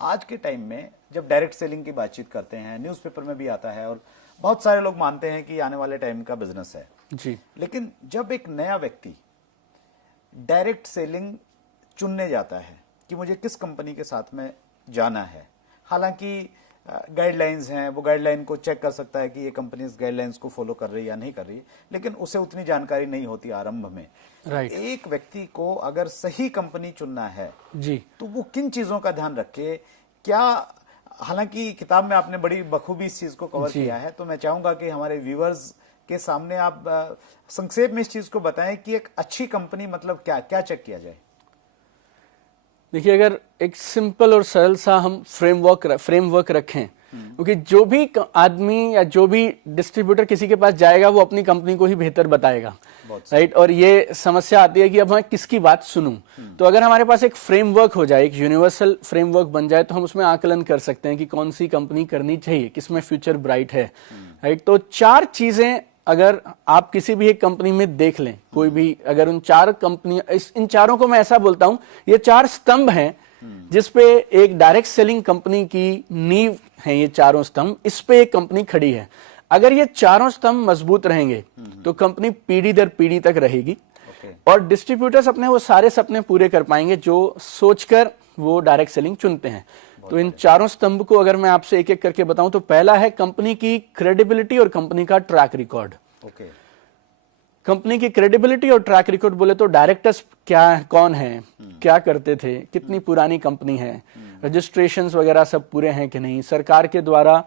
आज के टाइम में जब डायरेक्ट सेलिंग की बातचीत करते हैं, न्यूज़पेपर में भी आता है और बहुत सारे लोग मानते हैं कि आने वाले टाइम का बिजनेस है जी। लेकिन जब एक नया व्यक्ति डायरेक्ट सेलिंग चुनने जाता है कि मुझे किस कंपनी के साथ में जाना है, हालांकि गाइडलाइंस हैं, वो गाइडलाइन को चेक कर सकता है कि ये कंपनी इस गाइडलाइंस को फॉलो कर रही है या नहीं कर रही, लेकिन उसे उतनी जानकारी नहीं होती आरंभ में। राइट। एक व्यक्ति को अगर सही कंपनी चुनना है जी, तो वो किन चीजों का ध्यान रखे? क्या, हालांकि किताब में आपने बड़ी बखूबी इस चीज को कवर किया है, तो मैं चाहूंगा कि हमारे व्यूअर्स के सामने आप संक्षेप में इस चीज को बताएं कि एक अच्छी कंपनी मतलब क्या क्या चेक किया जाए। देखिए, अगर एक सिंपल और सरल सा हम फ्रेमवर्क रखें, क्योंकि जो भी आदमी या जो भी डिस्ट्रीब्यूटर किसी के पास जाएगा वो अपनी कंपनी को ही बेहतर बताएगा, राइट। और ये समस्या आती है कि अब मैं किसकी बात सुनूं। तो अगर हमारे पास एक फ्रेमवर्क हो जाए, एक यूनिवर्सल फ्रेमवर्क बन जाए, तो हम उसमें आकलन कर सकते हैं कि कौन सी कंपनी करनी चाहिए, किसमें फ्यूचर ब्राइट है, राइट। तो 4 चीजें अगर आप किसी भी एक कंपनी में देख लें, कोई भी, अगर उन 4 कंपनी, इन चारों को मैं ऐसा बोलता हूं, ये 4 स्तंभ हैं जिसपे एक डायरेक्ट सेलिंग कंपनी की नींव है। ये चारों स्तंभ, इस पे एक कंपनी खड़ी है। अगर ये चारों स्तंभ मजबूत रहेंगे तो कंपनी पीढ़ी दर पीढ़ी तक रहेगी और डिस्ट्रीब्यूटर्स अपने वो सारे सपने पूरे कर पाएंगे जो सोचकर वो डायरेक्ट सेलिंग चुनते हैं। तो इन चारों स्तंभ को अगर मैं आपसे एक एक करके बताऊं, तो पहला है कंपनी की क्रेडिबिलिटी और कंपनी का ट्रैक रिकॉर्ड। कंपनी की क्रेडिबिलिटी और ट्रैक रिकॉर्ड बोले तो डायरेक्टर्स कौन है, क्या करते थे, कितनी पुरानी कंपनी है, रजिस्ट्रेशंस वगैरह सब पूरे हैं कि नहीं, सरकार के द्वारा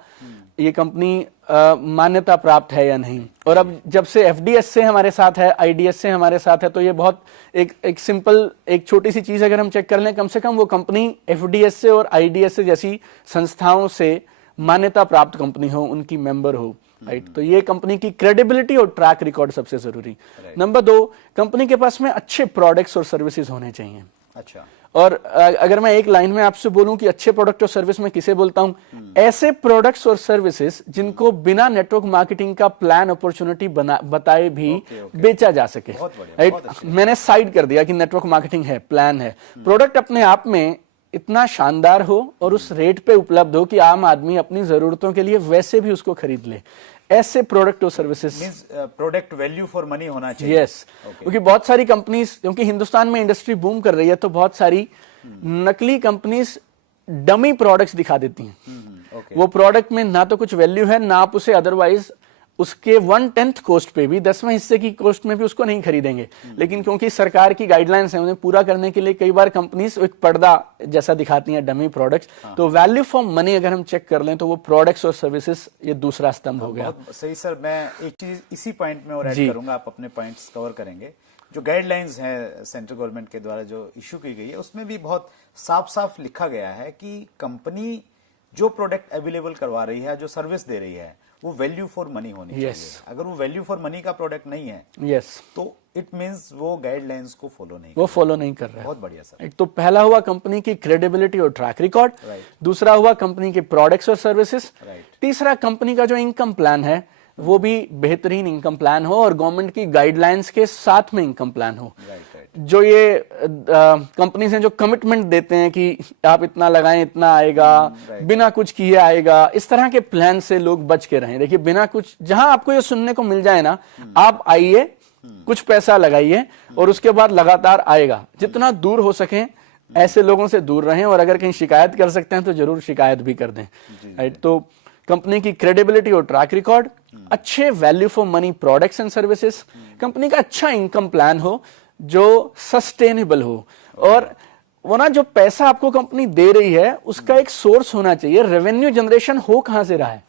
ये कंपनी मान्यता प्राप्त है या नहीं। और अब जब से एफडीएस से हमारे साथ है, आईडीएस से हमारे साथ है, तो ये बहुत एक सिंपल, एक छोटी सी चीज अगर हम चेक कर लें, कम से कम वो कंपनी एफडीएस से और आईडीएस से जैसी संस्थाओं से मान्यता प्राप्त कंपनी हो, उनकी मेंबर हो, राइट। तो ये कंपनी की क्रेडिबिलिटी और ट्रैक रिकॉर्ड सबसे जरूरी। नंबर 2, कंपनी के पास में अच्छे प्रोडक्ट्स और सर्विसेज होने चाहिए। अच्छा। और अगर मैं एक लाइन में आपसे बोलूं कि अच्छे प्रोडक्ट और सर्विस में किसे बोलता हूं, ऐसे प्रोडक्ट्स और सर्विसेज जिनको बिना नेटवर्क मार्केटिंग का प्लान अपॉर्चुनिटी बताए भी बेचा जा सके, राइट। मैंने साइड कर दिया कि नेटवर्क मार्केटिंग है, प्लान है, प्रोडक्ट अपने आप में इतना शानदार हो और उस रेट पे उपलब्ध हो कि आम आदमी अपनी जरूरतों के लिए वैसे भी उसको खरीद ले। ऐसे प्रोडक्ट और services, product value for money होना चाहिए। यस। क्योंकि बहुत सारी कंपनीज, क्योंकि हिंदुस्तान में इंडस्ट्री बूम कर रही है, तो बहुत सारी नकली कंपनीज डमी प्रोडक्ट्स दिखा देती हैं। वो प्रोडक्ट में ना तो कुछ वैल्यू है, ना आप उसे अदरवाइज उसके 1/10 कॉस्ट पे भी, 10वें हिस्से की कॉस्ट में भी उसको नहीं खरीदेंगे। लेकिन क्योंकि सरकार की गाइडलाइंस है, उन्हें पूरा करने के लिए कई बार कंपनीज एक पर्दा जैसा दिखाती हैं, डमी प्रोडक्ट्स। तो वैल्यू फॉर मनी अगर हम चेक कर लें तो वो प्रोडक्ट्स और सर्विसेज, ये दूसरा स्तंभ हो गया। बहुत सही सर, मैं एक चीज इसी पॉइंट में और ऐड करूंगा, आप अपने पॉइंट्स कवर करेंगे। जो गाइडलाइंस हैं सेंट्रल गवर्नमेंट के द्वारा जो इश्यू की गई है, उसमें भी बहुत साफ साफ लिखा गया है कि कंपनी जो प्रोडक्ट अवेलेबल करवा रही है, जो सर्विस दे रही है, वो वैल्यू फॉर मनी होनी चाहिए। अगर वो वैल्यू फॉर मनी का प्रोडक्ट नहीं है, तो इट मींस वो गाइडलाइंस को फॉलो नहीं कर रहा है। बहुत बढ़िया सर। तो पहला हुआ कंपनी की क्रेडिबिलिटी और ट्रैक रिकॉर्ड, दूसरा हुआ कंपनी के प्रोडक्ट्स और सर्विसेज, तीसरा कंपनी का जो इनकम प्लान है वो भी बेहतरीन इनकम प्लान हो और गवर्नमेंट की गाइडलाइंस के साथ में इनकम प्लान हो। जो ये कंपनीज हैं जो कमिटमेंट देते हैं कि आप इतना लगाएं इतना आएगा, बिना कुछ किए आएगा, इस तरह के प्लान से लोग बच के रहें। देखिए, बिना कुछ, जहां आपको ये सुनने को मिल जाए ना, आप आइए, कुछ पैसा लगाइए और उसके बाद लगातार आएगा। जितना दूर हो सके ऐसे लोगों से दूर रहें, और अगर कहीं शिकायत कर सकते हैं तो जरूर शिकायत भी कर दें, राइट। तो कंपनी की क्रेडिबिलिटी और ट्रैक रिकॉर्ड, अच्छे value for money products and services, company का अच्छा इनकम प्लान हो जो सस्टेनेबल हो, और वो ना जो पैसा आपको कंपनी दे रही है उसका एक सोर्स होना चाहिए। रेवेन्यू जनरेशन हो कहां से रहा है,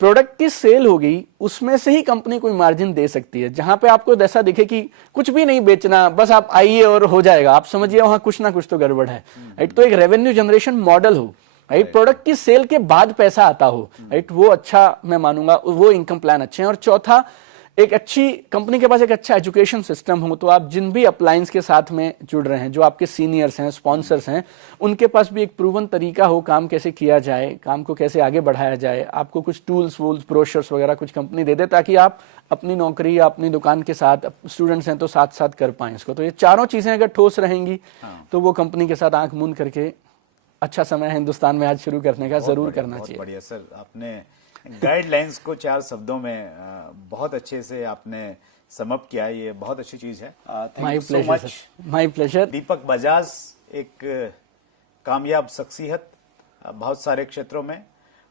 प्रोडक्ट की सेल होगी, उसमें से ही कंपनी कोई मार्जिन दे सकती है। जहां पे आपको ऐसा दिखे कि कुछ भी नहीं बेचना, बस आप आइए और हो जाएगा, आप समझिए वहां कुछ ना कुछ तो गड़बड़ है, राइट। तो एक रेवेन्यू जनरेशन मॉडल हो, राइट, प्रोडक्ट की सेल के बाद पैसा आता हो, राइट, वो अच्छा मैं मानूंगा, वो इनकम प्लान अच्छे हैं। और चौथा, एक अच्छी कंपनी के पास एक अच्छा एजुकेशन सिस्टम हो, तो आप जिन भी अप्लायंस के साथ में जुड़ रहे हैं, जो आपके सीनियर्स हैं, स्पॉन्सर्स हैं, उनके पास भी एक प्रूवन तरीका हो काम कैसे किया जाए, काम को कैसे आगे बढ़ाया जाए। आपको कुछ टूल्स वूल्स ब्रोशर्स वगैरह कुछ कंपनी दे दे, ताकि आप अपनी नौकरी या अपनी दुकान के साथ, स्टूडेंट्स हैं तो साथ साथ कर पाएं इसको। तो ये चारों चीजें अगर ठोस रहेंगी तो वो कंपनी के साथ आंख मूंद करके अच्छा समय है हिंदुस्तान में आज शुरू करने का, जरूर करना बहुत चाहिए। बढ़िया सर, आपने गाइडलाइंस को 4 शब्दों में बहुत अच्छे से आपने समअप किया, ये बहुत अच्छी चीज है। Thank my you so pleasure much. My pleasure. Deepak Bajaj एक कामयाब शख्सियत बहुत सारे क्षेत्रों में।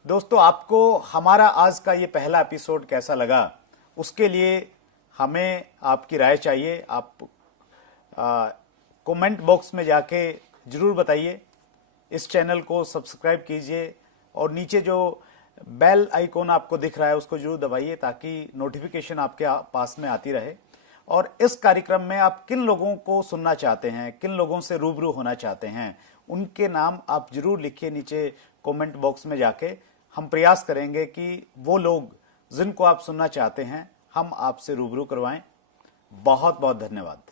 दोस्तों, आपको हमारा आज का ये पहला एपिसोड कैसा लगा, उसके लिए हमें आपकी राय चाहिए। आप कमेंट बॉक्स में जाके जरूर बताइए। इस चैनल को सब्सक्राइब कीजिए और नीचे जो बेल आइकॉन आपको दिख रहा है उसको जरूर दबाइए ताकि नोटिफिकेशन आपके पास में आती रहे। और इस कार्यक्रम में आप किन लोगों को सुनना चाहते हैं, किन लोगों से रूबरू होना चाहते हैं, उनके नाम आप जरूर लिखिए नीचे कमेंट बॉक्स में जाके। हम प्रयास करेंगे कि वो लोग जिनको आप सुनना चाहते हैं हम आपसे रूबरू करवाएं। बहुत बहुत धन्यवाद।